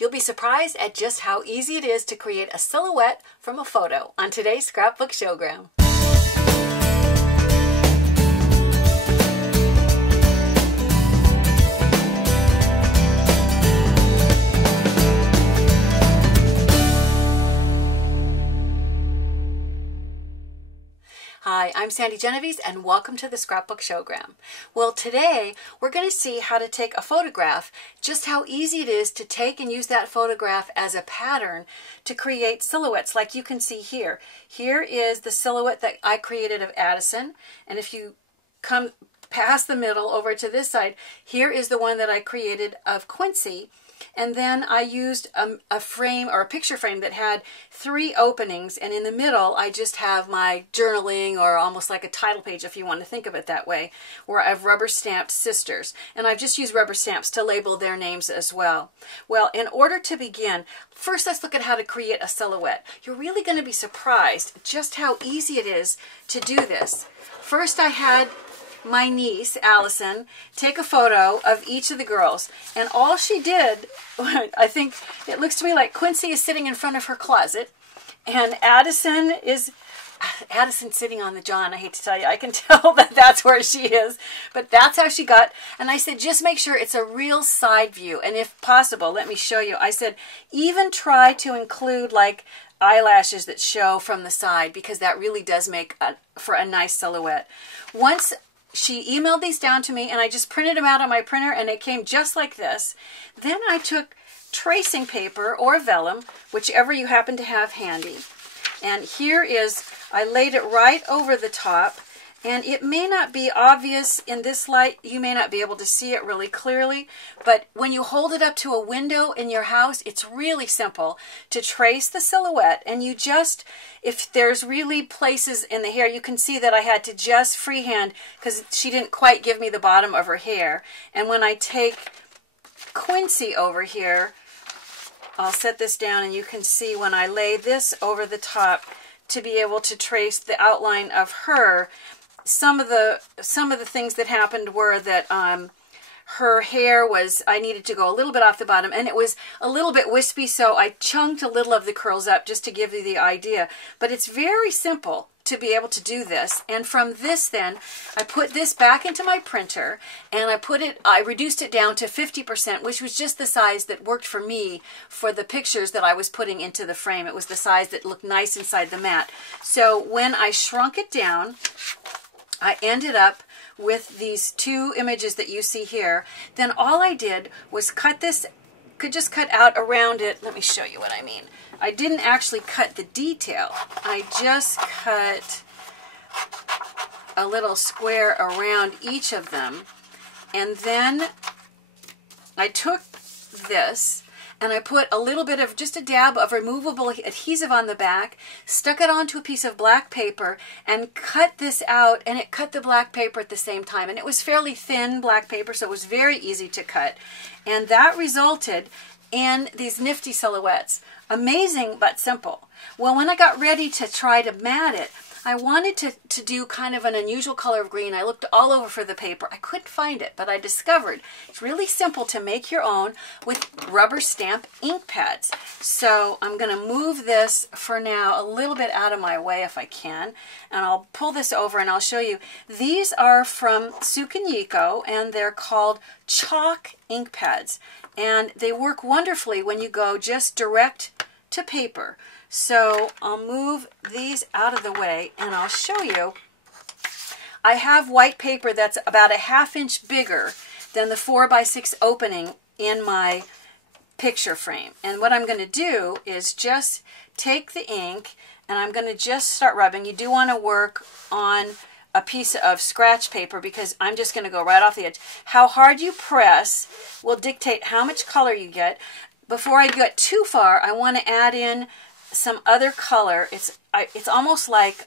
You'll be surprised at just how easy it is to create a silhouette from a photo on today's Scrapbook Showgram. Hi, I'm Sandi Genovese and welcome to the Scrapbook Showgram. Well, today we're going to see how to take a photograph, just how easy it is to take and use that photograph as a pattern to create silhouettes like you can see here. Here is the silhouette that I created of Addison, and if you come past the middle over to this side, here is the one that I created of Quincy. And then I used a frame or a picture frame that had 3 openings, and in the middle I just have my journaling, or almost like a title page if you want to think of it that way, where I've rubber stamped sisters, and I've just used rubber stamps to label their names as well. Well, in order to begin, first let's look at how to create a silhouette. You're really going to be surprised just how easy it is to do this. First I had my niece, Allison, take a photo of each of the girls. And all she did, I think it looks to me like Quincy is sitting in front of her closet. And Addison's sitting on the john. I hate to tell you, I can tell that that's where she is. But that's how she got. And I said, just make sure it's a real side view. And if possible, let me show you. I said, even try to include like eyelashes that show from the side, because that really does make for a nice silhouette. Once she emailed these down to me and I just printed them out on my printer, and it came just like this. Then I took tracing paper or vellum, whichever you happen to have handy. And here is, I laid it right over the top, and it may not be obvious in this light. You may not be able to see it really clearly, but when you hold it up to a window in your house, it's really simple to trace the silhouette. And you just, if there's really places in the hair, you can see that I had to just freehand because she didn't quite give me the bottom of her hair. And when I take Quincy over here, I'll set this down and you can see when I lay this over the top to be able to trace the outline of her. Some of the things that happened were that her hair was, I needed to go a little bit off the bottom, and it was a little bit wispy, so I chunked a little of the curls up just to give you the idea. But it's very simple to be able to do this. And from this then, I put this back into my printer, and I reduced it down to 50%, which was just the size that worked for me for the pictures that I was putting into the frame. It was the size that looked nice inside the mat. So when I shrunk it down, I ended up with these 2 images that you see here. Then all I did was cut this, could just cut out around it. Let me show you what I mean. I didn't actually cut the detail. I just cut a little square around each of them. And then I took this and I put a little bit of, just a dab of removable adhesive on the back, stuck it onto a piece of black paper, and cut this out, and it cut the black paper at the same time. And it was fairly thin black paper, so it was very easy to cut. And that resulted in these nifty silhouettes. Amazing, but simple. Well, when I got ready to try to mat it, I wanted to do kind of an unusual color of green. I looked all over for the paper. I couldn't find it, but I discovered it's really simple to make your own with rubber stamp ink pads. So I'm going to move this for now a little bit out of my way if I can, and I'll pull this over and I'll show you. These are from Sukanyiko, and they're called chalk ink pads, and they work wonderfully when you go just direct to paper. So I'll move these out of the way and I'll show you. I have white paper that's about a ½ inch bigger than the 4x6 opening in my picture frame. And what I'm going to do is just take the ink and I'm going to just start rubbing. You do want to work on a piece of scratch paper because I'm just going to go right off the edge. How hard you press will dictate how much color you get. Before I get too far, I want to add in some other color. It's almost like